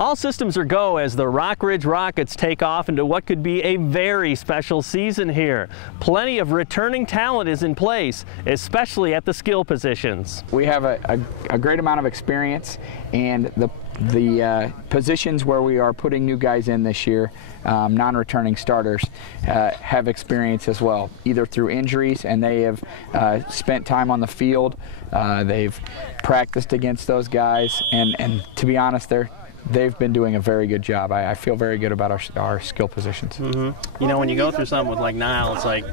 All systems are go as the Rockridge Rockets take off into what could be a very special season here. Plenty of returning talent is in place, especially at the skill positions. We have a great amount of experience, and the positions where we are putting new guys in this year, non-returning starters, have experience as well, either through injuries, and they have spent time on the field. They've practiced against those guys, and to be honest, they've been doing a very good job. I feel very good about our skill positions. You know, when you go through something with like Niall, it's like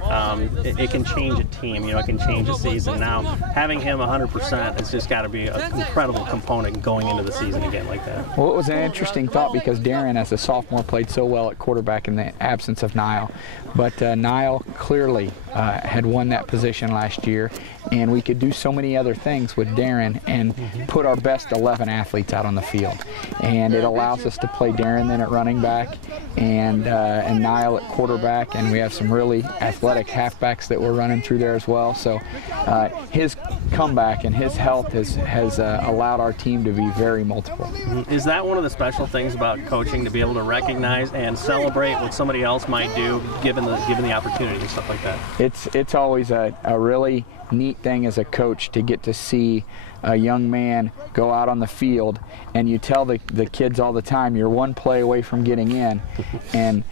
it can change a team. You know, it can change a season. Now, having him 100%, it's just got to be an incredible component going into the season again like that. Well, it was an interesting thought because Darren, as a sophomore, played so well at quarterback in the absence of Niall. But Niall clearly had won that position last year, and we could do so many other things with Darren and put our best 11 athletes out on the field. And it allows us to play Darren then at running back and Niall at quarterback, and we have some really athletic halfbacks that we're running through there as well. So his comeback and his health has allowed our team to be very multiple. Is that one of the special things about coaching, to be able to recognize and celebrate what somebody else might do given the opportunity and stuff like that? It's always a really neat thing as a coach to get to see a young man go out on the field, and you tell the kids all the time, you're one play away from getting in. And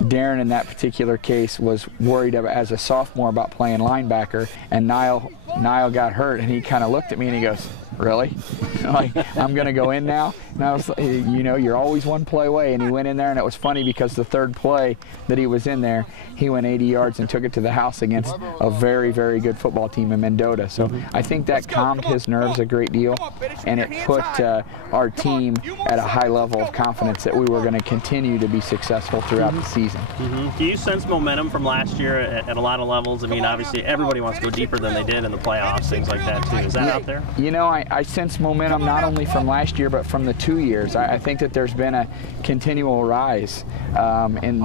Darren in that particular case was worried as a sophomore about playing linebacker, and Niall got hurt, and he kind of looked at me and he goes, "Really? Like, I'm going to go in now?" And I was like, you know, you're always one play away. And he went in there, and it was funny because the third play that he was in there, he went 80 yards and took it to the house against a very, very good football team in Mendota. So I think that calmed his nerves a great deal, and it put our team at a high level of confidence that we were going to continue to be successful throughout the season. Do you sense momentum from last year at a lot of levels? I mean, obviously everybody wants to go deeper than they did in the playoffs, things like that too. Is that out there? You know, I sense momentum not only from last year but from the 2 years. I think that there's been a continual rise in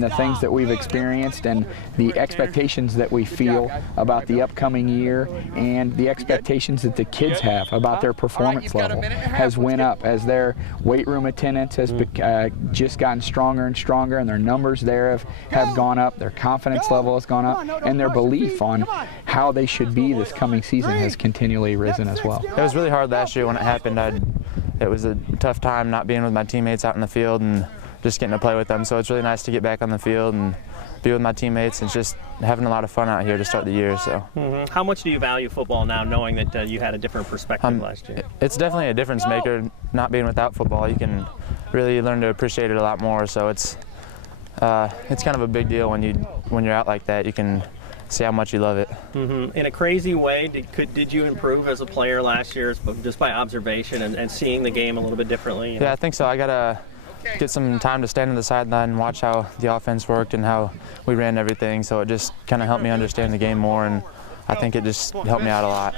the things that we've experienced and the expectations that we feel about the upcoming year, and the expectations that the kids have about their performance level has went up as their weight room attendance has just gotten stronger and stronger, and their numbers there have gone up, their confidence level has gone up, and their belief on how they should be this coming season has continually risen as well. It was really hard last year when it happened. It was a tough time not being with my teammates out in the field and just getting to play with them. So it's really nice to get back on the field and be with my teammates and just having a lot of fun out here to start the year. So. How much do you value football now, knowing that you had a different perspective last year? It's definitely a difference maker. Not being without football, you can really learn to appreciate it a lot more. So it's kind of a big deal when you're out like that. You can see how much you love it. In a crazy way, did you improve as a player last year just by observation and seeing the game a little bit differently? You know? Yeah, I think so. I gotta get some time to stand on the sideline and watch how the offense worked and how we ran everything. So it just kind of helped me understand the game more, and I think it just helped me out a lot.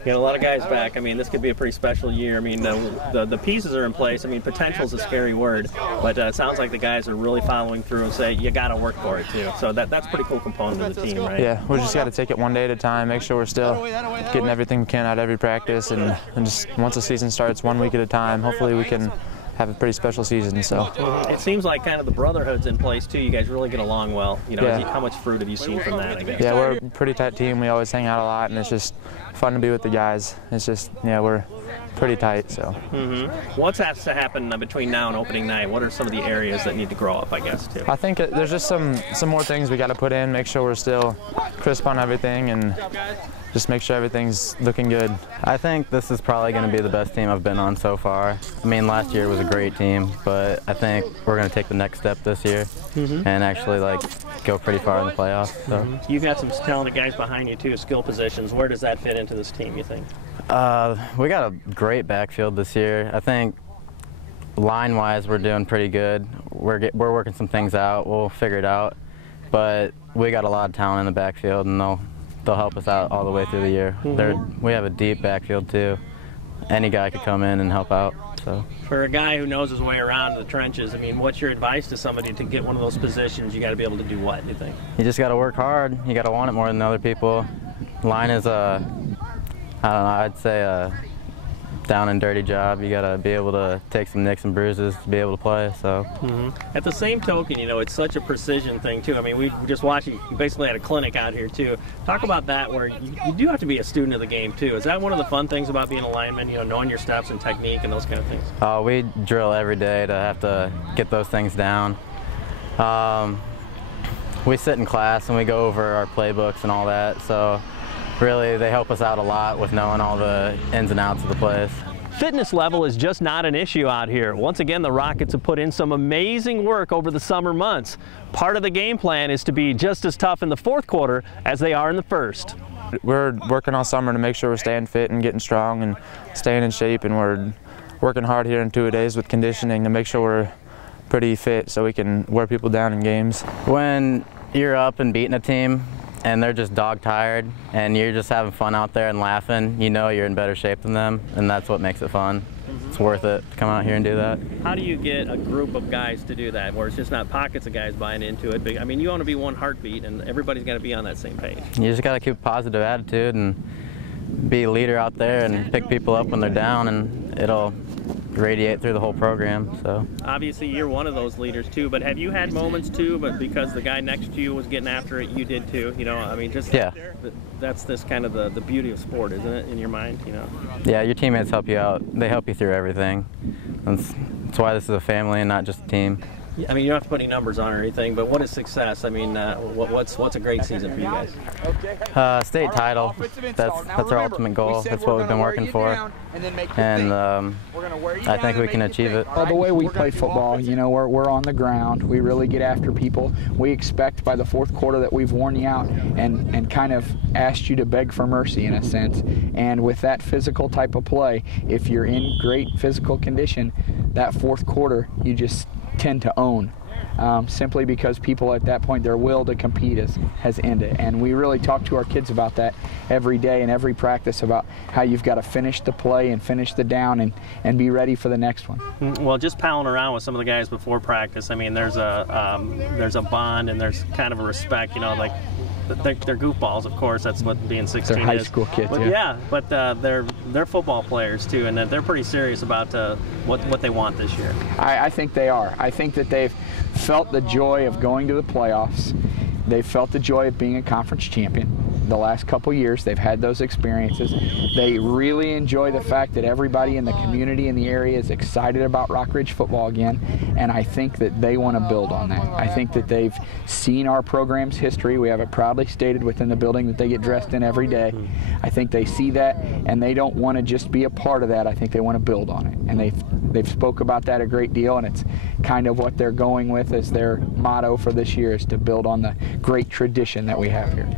You got a lot of guys back. I mean, this could be a pretty special year. I mean, the pieces are in place. I mean, potential is a scary word, but it sounds like the guys are really following through and say, you got to work for it too. So that's a pretty cool component of the team, right? Yeah, we just got to take it one day at a time, make sure we're still getting everything we can out of every practice, and just once the season starts, 1 week at a time, hopefully we can have a pretty special season. So it seems like kind of the brotherhood's in place too. You guys really get along well. You know, how much fruit have you seen from that, I guess? Yeah, we're a pretty tight team. We always hang out a lot, and it's just fun to be with the guys. It's just, yeah, we're pretty tight. So what has to happen between now and opening night? What are some of the areas that need to grow up, I guess, too? I think there's just some more things we got to put in, make sure we're still crisp on everything, and just make sure everything's looking good. I think this is probably going to be the best team I've been on so far. I mean, last year was a great team, but I think we're going to take the next step this year and actually go pretty far in the playoffs. So. You've got some talented guys behind you too, skill positions. Where does that fit into this team, you think? We got a great backfield this year. I think line-wise we're doing pretty good. We're working some things out. We'll figure it out. But we got a lot of talent in the backfield, and they'll help us out all the way through the year. We have a deep backfield too. Any guy could come in and help out. So. For a guy who knows his way around the trenches, I mean, what's your advice to somebody to get one of those positions? You got to be able to do what, do you think? You just got to work hard. You got to want it more than other people. Line is I don't know, I'd say down and dirty job. You got to be able to take some nicks and bruises to be able to play. So. At the same token, you know, it's such a precision thing too. I mean, we just watched you basically had a clinic out here too. Talk about that, where you do have to be a student of the game too. Is that one of the fun things about being a lineman? You know, knowing your steps and technique and those kind of things. We drill every day to have to get those things down. We sit in class and we go over our playbooks and all that. So really, they help us out a lot with knowing all the ins and outs of the plays. Fitness level is just not an issue out here. Once again, the Rockets have put in some amazing work over the summer months. Part of the game plan is to be just as tough in the fourth quarter as they are in the first. We're working all summer to make sure we're staying fit and getting strong and staying in shape, and we're working hard here in 2 days with conditioning to make sure we're pretty fit so we can wear people down in games. When you're up and beating a team and they're just dog tired and you're just having fun out there and laughing, you know you're in better shape than them, and that's what makes it fun. It's worth it to come out here and do that. How do you get a group of guys to do that, where it's just not pockets of guys buying into it? But, I mean, you want to be one heartbeat, and everybody's got to be on that same page. You just got to keep a positive attitude and be a leader out there and pick people up when they're down, and it'll radiate through the whole program. So obviously you're one of those leaders too, but have you had moments too, but because the guy next to you was getting after it, you did too? You know, I mean, just yeah, that's this kind of the beauty of sport, isn't it, in your mind? You know, yeah, your teammates help you out. They help you through everything. That's why this is a family and not just a team. I mean, you don't have to put any numbers on or anything, but what is success? I mean, what's a great season for you guys? State title. That's our ultimate goal. That's what we've been working for, and I think we can achieve it. Well, the way we play football, you know, we're on the ground. We really get after people. We expect by the fourth quarter that we've worn you out and kind of asked you to beg for mercy in a sense. And with that physical type of play, if you're in great physical condition, that fourth quarter you just tend to own, simply because people at that point, their will to compete has ended. And we really talk to our kids about that every day and every practice, about how you've got to finish the play and finish the down and be ready for the next one. Well, just palling around with some of the guys before practice, I mean, there's a bond and there's kind of a respect, you know, like they're goofballs, of course. That's what being 16 they're high is. school kids, but yeah, but they're football players too, and they're pretty serious about what they want this year. I think they are. I think that they've felt the joy of going to the playoffs. They've felt the joy of being a conference champion. The last couple years, they've had those experiences. They really enjoy the fact that everybody in the community in the area is excited about Rockridge football again, and I think that they want to build on that. I think that they've seen our program's history. We have it proudly stated within the building that they get dressed in every day. I think they see that, and they don't want to just be a part of that. I think they want to build on it, and they've spoke about that a great deal, and it's kind of what they're going with as their motto for this year, is to build on the great tradition that we have here.